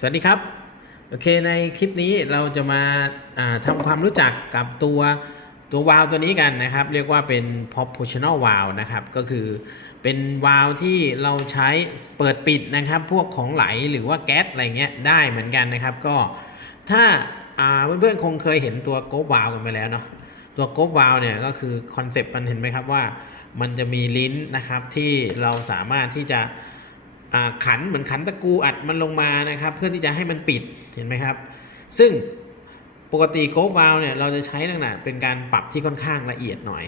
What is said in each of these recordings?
สวัสดีครับ โอเคในคลิปนี้เราจะมาาทำความรู้จักกับตัวตัววาล์วตัวนี้กันนะครับ เรียกว่าเป็น proportional valve นะครับ ก็คือเป็นวาล์วที่เราใช้เปิดปิดนะครับ พวกของไหลหรือว่าแก๊สอะไรเงี้ยได้เหมือนกันนะครับ ก็ถ้าเพื่อนๆคงเคยเห็นตัวโกบวาล์วกันไปแล้วเนาะตัวโกบวาล์วเนี่ยก็คือคอนเซปต์มันเห็นไหมครับว่า มันจะมีลิ้นนะครับที่เราสามารถที่จะ ขันเหมือนขันตะกูอัดมันลงมานะครับ เพื่อที่จะให้มันปิดเห็นไหมครับ ซึ่งปกติโกบวาลเนี่ยเราจะใช้ลักษณะเป็นการปรับที่ค่อนข้างละเอียดหน่อย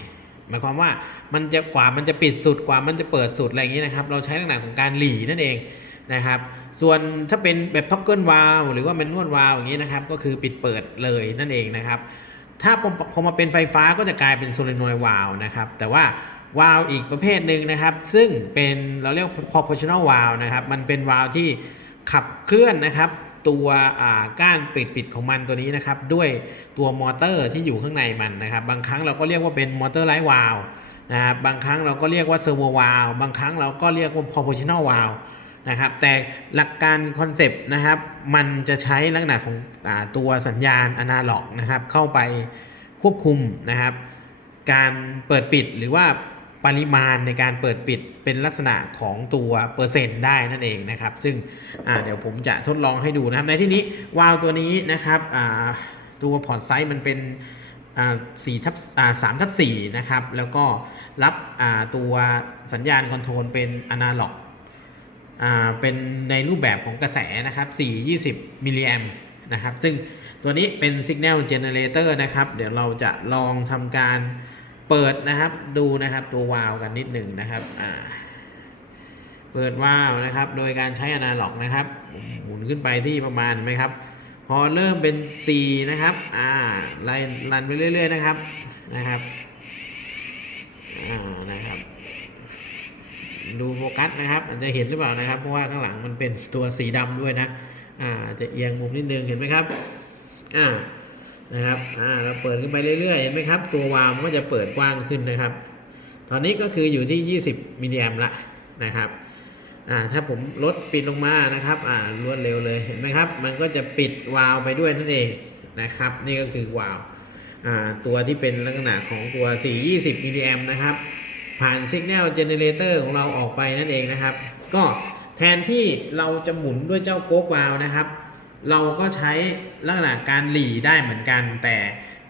หมายความว่ามันจะกว่ามันจะปิดสุดกว่ามันจะเปิดสุดอะไรอย่างนี้นะครับ เราใช้ลักษณะของการหลีนั่นเองนะครับ ส่วนถ้าเป็นแบบท็อกเกิลวาลหรือว่าแมนนวลวาลอย่างนี้นะครับ ก็คือปิดเปิดเลยนั่นเองนะครับ ถ้าพอมาเป็นไฟฟ้าก็จะกลายเป็นโซเลนอยวาลนะครับ แต่ว่า วาล์วอีกประเภทหนึ่งนะครับ ซึ่งเป็นเราเรียก proportional valve นะครับ มันเป็นวาล์วที่ขับเคลื่อนนะครับ ตัวอ่าก้านปิดปิดของมันตัวนี้นะครับ ด้วยตัวมอเตอร์ที่อยู่ข้างในมันนะครับ บางครั้งเราก็เรียกว่าเป็นมอเตอร์ไลท์วาล์วนะครับบางครั้งเราก็เรียกว่าเซอร์โววาล์วบางครั้งเราก็เรียกว่า proportional valve นะครับ แต่หลักการคอนเซปต์นะครับ มันจะใช้ลักษณะของอตัวสัญญาณอนาล็อกนะครับ เข้าไปควบคุมนะครับ การเปิดปิดหรือว่า ปริมาณในการเปิดปิดเป็นลักษณะของตัวเปอร์เซ็นต์ได้นั่นเองนะครับ ซึ่งเดี๋ยวผมจะทดลองให้ดูนะครับ ในที่นี้วาล์วตัวนี้นะครับตัวพอร์ตไซส์มันเป็นสี่ทับสามทับสี่นะครับ แล้วก็รับตัวสัญญาณคอนโทรลเป็นอนาล็อกเป็นในรูปแบบของกระแสนะครับ4 20 มิลลิแอมนะครับ ซึ่งตัวนี้เป็น Signal Generator นะครับ เดี๋ยวเราจะลองทำการ เปิดนะครับดูนะครับตัววาล์วกันนิดหนึ่งนะครับอ่าเปิดวาล์วนะครับ โดยการใช้อนาล็อกนะครับ หมุนขึ้นไปที่ประมาณไหมครับ พอเริ่มเป็น 4 นะครับอ่าไล่รันไปเรื่อยๆนะครับนะครับอ่านะครับดูโฟกัสนะครับอาจจะเห็นหรือเปล่านะครับ เพราะว่าข้างหลังมันเป็นตัวสีดำด้วยนะ อ่าจะเอียงมุมนิดนึงเห็นไหมครับ อ่า นะครับอ่าเราเปิดขึ้นไปเรื่อยๆเห็นไหมครับ ตัววาล์วมันก็จะเปิดกว้างขึ้นนะครับ ตอนนี้ก็คืออยู่ที่ 20มิลลิแอมละนะครับอ่าถ้าผมลดปิดลงมานะครับอ่ารวดเร็วเลยเห็นไหมครับ มันก็จะปิดวาล์วไปด้วยนั่นเองนะครับ นี่ก็คือวาล์วอ่าตัวที่เป็นลักษณะของตัว 420มิลลิแอมนะครับ ผ่าน Signal Generator ของเราออกไปนั่นเองนะครับ ก็แทนที่เราจะหมุนด้วยเจ้าโก๊กวาลวนะครับ เราก็ใช้ลักษณะการหลีได้เหมือนกัน แต่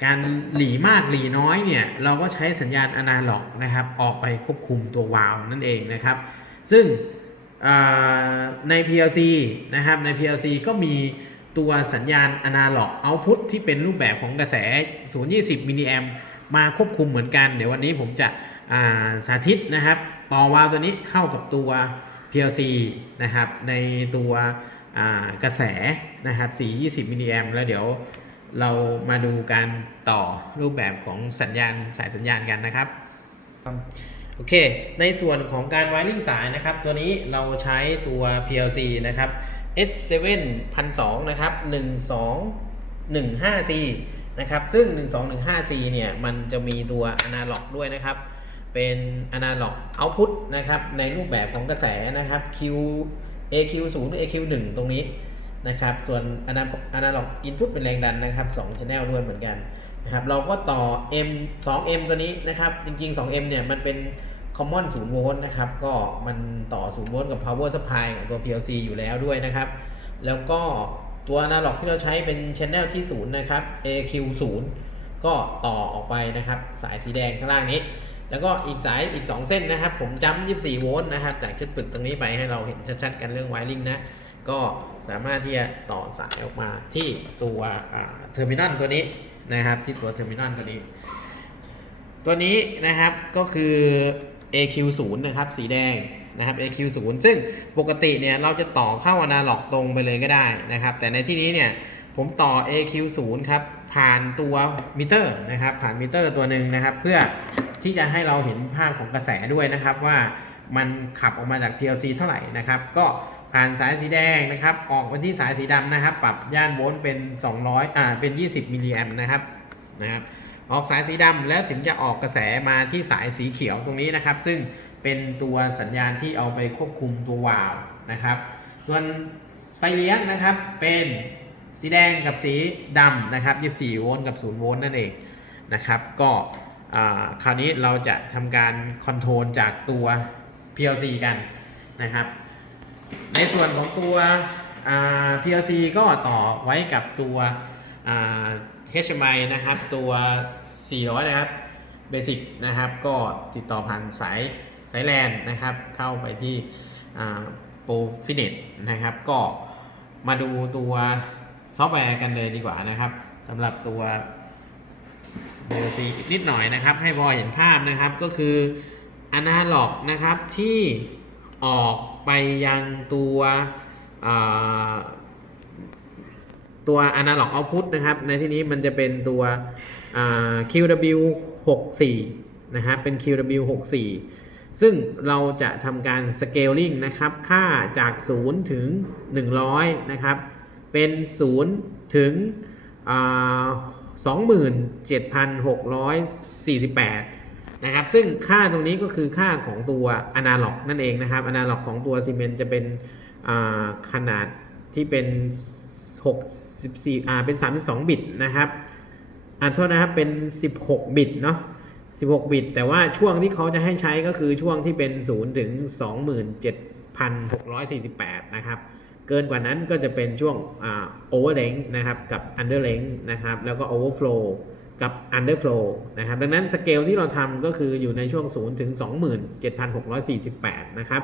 การหลีมากหลีน้อยเนี่ยเราก็ใช้สัญญาณอนาล็อกนะครับ ออกไปควบคุมตัววาล์วนั่นเองนะครับ ซึ่งใน PLC นะครับใน PLC ก็มีตัวสัญญาณอนาล็อกเอาพุทที่เป็นรูปแบบของกระแส 020มิลลิแอมมาควบคุมเหมือนกัน เดี๋ยววันนี้ผมจะาสาธิตนะครับ ต่อวาล์วตัวนี้เข้ากับตัว PLC นะครับในตัว กระแสนะครับ 420 มิลลิแอมแล้วเดี๋ยวเรามาดูการต่อรูปแบบของสัญญาณสายสัญญาณกันนะครับ โอเค ในส่วนของการ wiring สายนะครับ ตัวนี้เราใช้ตัว PLC นะครับ S7 1002นะครับ 1215C นะครับ ซึ่ง 1215C เนี่ย มันจะมีตัว analog ด้วยนะครับ เป็น analog output นะครับ ในรูปแบบของกระแสนะครับ Q AQ0 หรือ AQ1 ตรงนี้นะครับ ส่วน analog input เป็นแรงดันนะครับ2 channel ด้วยเหมือนกันนะครับ เราก็ต่อ M 2M ตัวนี้นะครับ จริง ๆ 2M เนี่ยมันเป็น common 0โวลต์นะครับ ก็มันต่อ0โวลต์กับ power supply ของตัว PLC อยู่แล้วด้วยนะครับ แล้วก็ตัว analog ที่เราใช้เป็น channel ที่0นะครับ AQ0 ก็ต่อออกไปนะครับ สายสีแดงข้างล่างนี้ แล้วก็อีกสายอีก 2 เส้นนะครับ ผมจำ24 โวลต์นะครับ จากชุดฝึกตรงนี้ไปให้เราเห็นชัดๆ กันเรื่อง wiring นะ ก็สามารถที่จะต่อสายออกมาที่ตัวเทอร์มินอลตัวนี้นะครับที่ตัวเทอร์มินอลตัวนี้ ตัวนี้นะครับก็คือ AQ0 นะครับ สีแดงนะครับ AQ0 ซึ่งปกติเนี่ยเราจะต่อเข้าอนาล็อกตรงไปเลยก็ได้นะครับ แต่ในที่นี้เนี่ย ผมต่อ AQ0 ครับ ผ่านตัวมิเตอร์นะครับ ผ่านมิเตอร์ตัวหนึ่งนะครับ เพื่อที่จะให้เราเห็นภาพของกระแสด้วยนะครับ ว่ามันขับออกมาจาก PLC เท่าไหร่นะครับ ก็ผ่านสายสีแดงนะครับ ออกไปที่สายสีดำนะครับ ปรับย่านโวลต์เป็น 200อ่าเป็น 20 มิลลิแอมนะครับนะครับ ออกสายสีดำแล้วถึงจะออกกระแสมาที่สายสีเขียวตรงนี้นะครับ ซึ่งเป็นตัวสัญญาณที่เอาไปควบคุมตัววาล์วนะครับ ส่วนไฟเลี้ยงนะครับเป็น สีแดงกับสีดำนะครับ24โวลต์กับ0โวลต์นั่นเองนะครับ ก็คราวนี้เราจะทำการคอนโทรลจากตัว PLC กันนะครับ ในส่วนของตัว PLC ก็ต่อไว้กับตัว HMI นะครับ ตัว 400 นะครับเบสิกนะครับก็ติดต่อผ่านสายสายแลนนะครับ เข้าไปที่โปรฟิเนตนะครับ ก็มาดูตัว ซอฟต์แวร์กันเลยดีกว่านะครับสำหรับตัว PLC อีกนิดหน่อยนะครับ ให้พอเห็นภาพนะครับก็คืออนาล็อกนะครับที่ออกไปยังตัวตัว Analog Output นะครับ ในที่นี้มันจะเป็นตัว QW64 นะครับเป็น QW64 ซึ่งเราจะทำการ scaling นะครับ ค่าจาก 0 ถึง 100 นะครับ เป็น0ถึง27,648 นะครับ ซึ่งค่าตรงนี้ก็คือค่าของตัว Analog นั่นเองนะครับ Analog ของตัว Siemens จะเป็นขนาดที่เป็น 64อ่าเป็น 32 บิตนะครับอ่าโทษนะครับเป็น 16 บิตเนาะ16 บิต แต่ว่าช่วงที่เขาจะให้ใช้ก็คือช่วงที่เป็น 0 ถึง 27,648 นะครับ เกินกว่านั้นก็จะเป็นช่วงโอ่า overlength นะครับกับ underlength นะครับแล้วก็ overflow กับ underflow นะครับ ดังนั้นสเกลที่เราทำก็คืออยู่ในช่วง 0 ถึง 27,648 นะครับ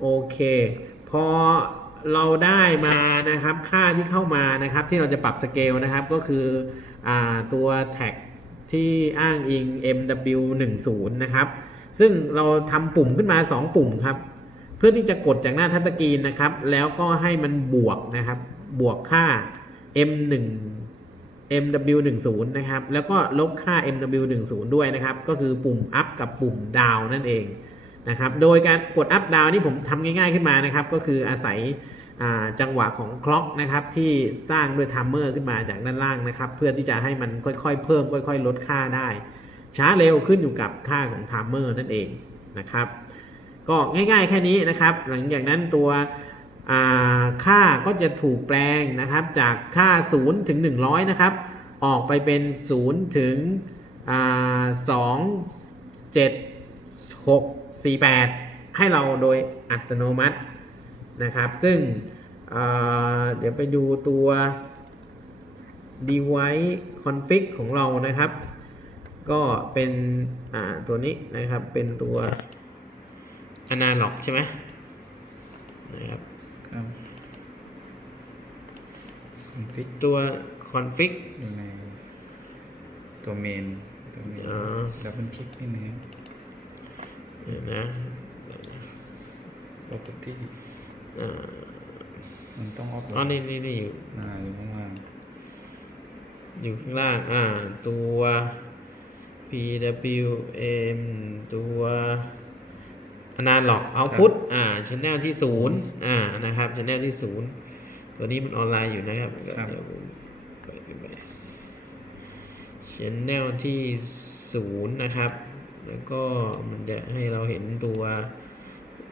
โอเค พอเราได้มานะครับ ค่าที่เข้ามานะครับ ที่เราจะปรับสเกลนะครับ ก็คืออตัวแท็กที่อ้างอิง MW10 นะครับ ซึ่งเราทำปุ่มขึ้นมา 2 ปุ่มครับ พื่อที่จะกดจากหน้าทัชสกรีนนะครับ แล้วก็ให้มันบวกนะครับ บวกค่า M1 MW10 นะครับ แล้วก็ลบค่า MW10 ด้วยนะครับ ก็คือปุ่ม up กับปุ่ม down นั่นเองนะครับ โดยการกด up down นี่ผมทำง่ายๆขึ้นมานะครับ ก็คืออาศัยจังหวะของคล็อกนะครับที่สร้างด้วยทัมเมอร์ขึ้นมาจากด้านล่างนะครับ เพื่อที่จะให้มันค่อยๆ เพิ่มค่อย ๆ ลดค่าได้ ช้าเร็วขึ้นอยู่กับค่าของทัมเมอร์นั่นเองนะครับ ก็ง่ายๆแค่นี้นะครับ หลังจากนั้นตัวค่าก็จะถูกแปลงนะครับจากค่า 0 ถึง 100 นะครับ ออกไปเป็น 0 ถึงอ่า2 7 6 4 8 ให้เราโดยอัตโนมัตินะครับ ซึ่งเเดี๋ยวไปดูตัว device config ของเรานะครับ ก็เป็นตัวนี้นะครับเป็นตัว analog ใช่ไหมนะครับครับคอนฟิกตัว config อยู่ในตัวเมนตัวเมนอ๋อแล้วมันคลิกนิดนึงเดี๋ยวนะปกติเอ่อมันต้องออฟอ๋อนี่นี่นี่อยู่อ่าอยู่ข้างล่างอยู่ข้างล่าง อ่า ตัว PWM ตัว Analog Output อ่า channel ที่ศูนย์อ่านะครับ channel ที่ศูนย์ตัวนี้มันออนไลน์อยู่นะครับเดี๋ยวผมเปิดขึ้นไป channel ที่ศูนย์นะครับ แล้วก็มันจะให้เราเห็นตัว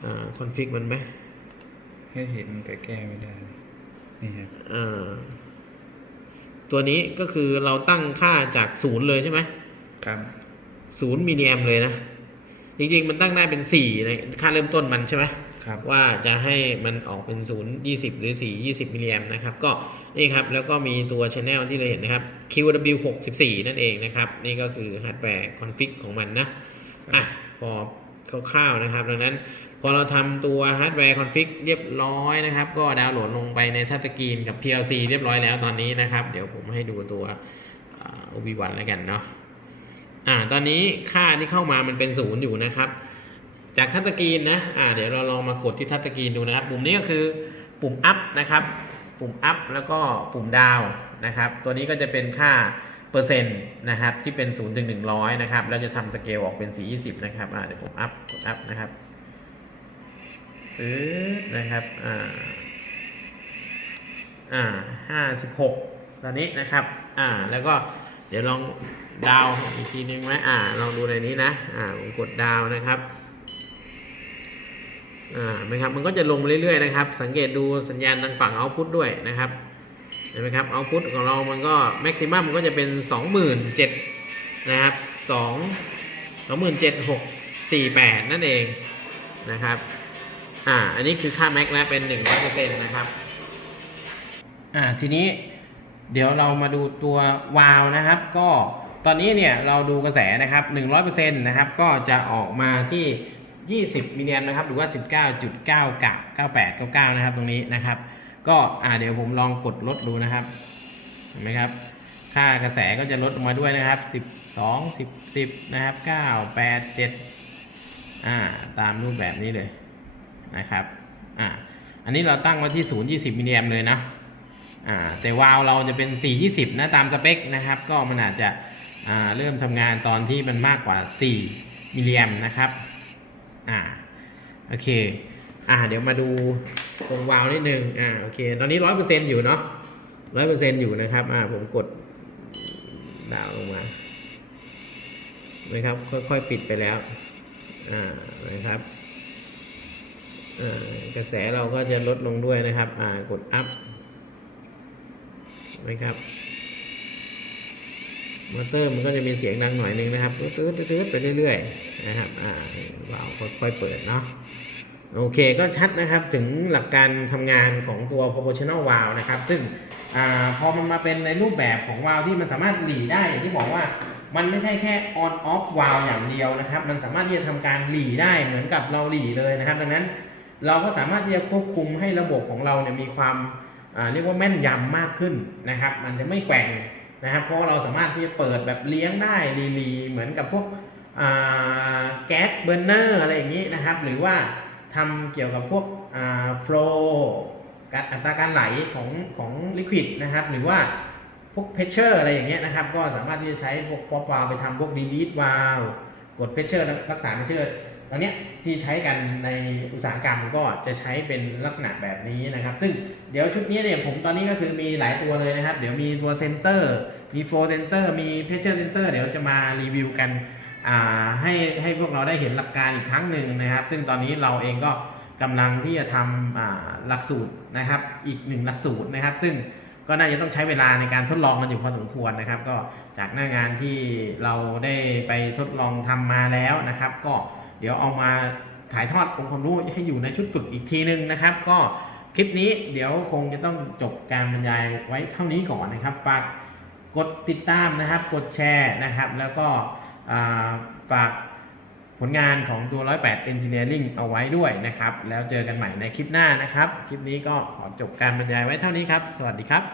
อ่า config มันไหมให้เห็นแต่แก้ไม่ได้นี่ครับอ่าตัวนี้ก็คือเราตั้งค่าจากศูนย์เลยใช่ไหมครับศูนย์มิลลิแอมเลยนะ จริงๆมันตั้งได้เป็นสี่ในค่าเริ่มต้นมันใช่ไหมครับว่าจะให้มันออกเป็นศูนย์ยี่สิบหรือสี่ยี่สิบมิลลิแอมนะครับ ก็นี่ครับ แล้วก็มีตัวช anel ที่เราเห็นนะครับ QW 6 4 นั่นเองนะครับ นี่ก็คือฮาร์ดแวร์คอนฟิกของมันนะอะพอคร่าวๆนะครับ ดังนั้นพอเราทำตัวฮาร์ดแวร์คอนฟิกเรียบร้อยนะครับ ก็ดาวน์โหลดลงไปในทัชสกรีนกับ PLC เรียบร้อยแล้วตอนนี้นะครับ เดี๋ยวผมให้ดูตัวอ่า OB1 แล้วกันเนาะ อ่าตอนนี้ค่าที่เข้ามามันเป็นศูนย์อยู่นะครับ จากทัชสกรีนนะอ่าเดี๋ยวเราลองมากดที่ทัชสกรีนดูนะครับ ปุ่มนี้ก็คือปุ่ม up นะครับ ปุ่ม up แล้วก็ปุ่ม down นะครับ ตัวนี้ก็จะเป็นค่าเปอร์เซ็นต์นะครับที่เป็น0ถึง100นะครับแล้วจะทำสเกลออกเป็น420นะครับอ่าเดี๋ยวผม up กด up นะครับปึ๊ดนะครับอ่าอ่าห้าสิบหกตอนนี้นะครับอ่าแล้วก็ เดี๋ยวลองดาวอีกทีนึงไหมอ่าลองดูในนี้นะ อ่าผมกดดาวนะครับอ่าไหมครับมันก็จะลงเรื่อยๆนะครับ สังเกตดูสัญญาณทางฝั่งเอาพุทด้วยนะครับเห็นไหมครับเอาพุทของเรามันก็แม็กซิมัมก็จะเป็น 27,000นะครับ2 27,648 นั่นเองนะครับอ่าอันนี้คือค่าแม็กแล้วเป็น100%นะครับอ่าทีนี้ เดี๋ยวเรามาดูตัววาวนะครับ ก็ตอนนี้เนี่ยเราดูกระแสนะครับ 100%นะครับก็จะออกมาที่ 20 มิลลิแอมนะครับ หรือว่า 19.9กับ9899 นะครับตรงนี้นะครับ ก็อ่าเดี๋ยวผมลองกดลดดูนะครับ เห็นไหมครับ ค่ากระแสก็จะลดลงมาด้วยนะครับ 12 10 10 นะครับ 9 8 7 อ่า ตามรูปแบบนี้เลยนะครับ อ่า อันนี้เราตั้งไว้ที่ 0 20 มิลลิแอมเลยนะ อ่าแต่วาล์วเราจะเป็น 4 20 นะตามสเปคนะครับ ก็มันอาจจะอ่าเริ่มทำงานตอนที่มันมากกว่า 4 มิลลิแอมนะครับอ่าโอเคอ่าเดี๋ยวมาดูตรงวาล์วนิดนึงอ่าโอเคตอนนี้ 100%อยู่เนาะ100%อยู่นะครับอ่าผมกดดาวน์ลงมานะครับค่อยๆปิดไปแล้วอ่านะครับกระแสเราก็จะลดลงด้วยนะครับ อ่ากดอัพ นะครับมอเตอร์มันก็จะมีเสียงดังหน่อยนึงนะครับตืดตืดตืดไปเรื่อยๆนะครับ อ่าวาล์วค่อยๆเปิดเนาะโอเคก็ชัดนะครับถึงหลักการทำงานของตัว proportional valve นะครับ ซึ่งอาพอมันมาเป็นในรูปแบบของวาล์วที่มันสามารถหลีได้อย่างที่บอกว่ามันไม่ใช่แค่ on off valve อย่างเดียวนะครับ มันสามารถที่จะทำการหลีได้เหมือนกับเราหลีเลยนะครับ ดังนั้นเราก็สามารถที่จะควบคุมให้ระบบของเราเนี่ยมีความ เรียกว่าแม่นยำมากขึ้นนะครับ มันจะไม่แกว่งนะครับ เพราะว่าเราสามารถที่จะเปิดแบบเลี้ยงได้รีๆเหมือนกับพวกแก๊สเบอร์เนอร์อะไรอย่างนี้นะครับ หรือว่าทำเกี่ยวกับพวกอ่า flow การอัตราการไหลของของลิควิดนะครับ หรือว่าพวก pressure อะไรอย่างเงี้ยนะครับ ก็สามารถที่จะใช้พวก pop valve ไปทำพวก delete valve กด pressure รักษา pressure ตอนนี้ที่ใช้กันในอุตสาหกรรมก็จะใช้เป็นลักษณะแบบนี้นะครับ ซึ่งเดี๋ยวชุดนี้เนี่ยผมตอนนี้ก็คือมีหลายตัวเลยนะครับ เดี๋ยวมีตัวเซนเซอร์ มี flow sensor มี pressure sensor เดี๋ยวจะมารีวิวกันให้ให้พวกเราได้เห็นหลักการอีกครั้งหนึ่งนะครับ ซึ่งตอนนี้เราเองก็กำลังที่จะทำหลักสูตรนะครับ อีกหนึ่งหลักสูตรนะครับ ซึ่งก็น่าจะต้องใช้เวลาในการทดลองกันอยู่พอสมควรนะครับ ก็จากหน้างานที่เราได้ไปทดลองทำมาแล้วนะครับ ก็ เดี๋ยวเอามาถ่ายทอดองค์ความรู้ให้อยู่ในชุดฝึกอีกทีนึงนะครับ ก็คลิปนี้เดี๋ยวคงจะต้องจบการบรรยายไว้เท่านี้ก่อนนะครับ ฝากกดติดตามนะครับ กดแชร์นะครับ แล้วก็ฝากผลงานของตัว 108 Engineering เอาไว้ด้วยนะครับ แล้วเจอกันใหม่ในคลิปหน้านะครับ คลิปนี้ก็ขอจบการบรรยายไว้เท่านี้ครับ สวัสดีครับ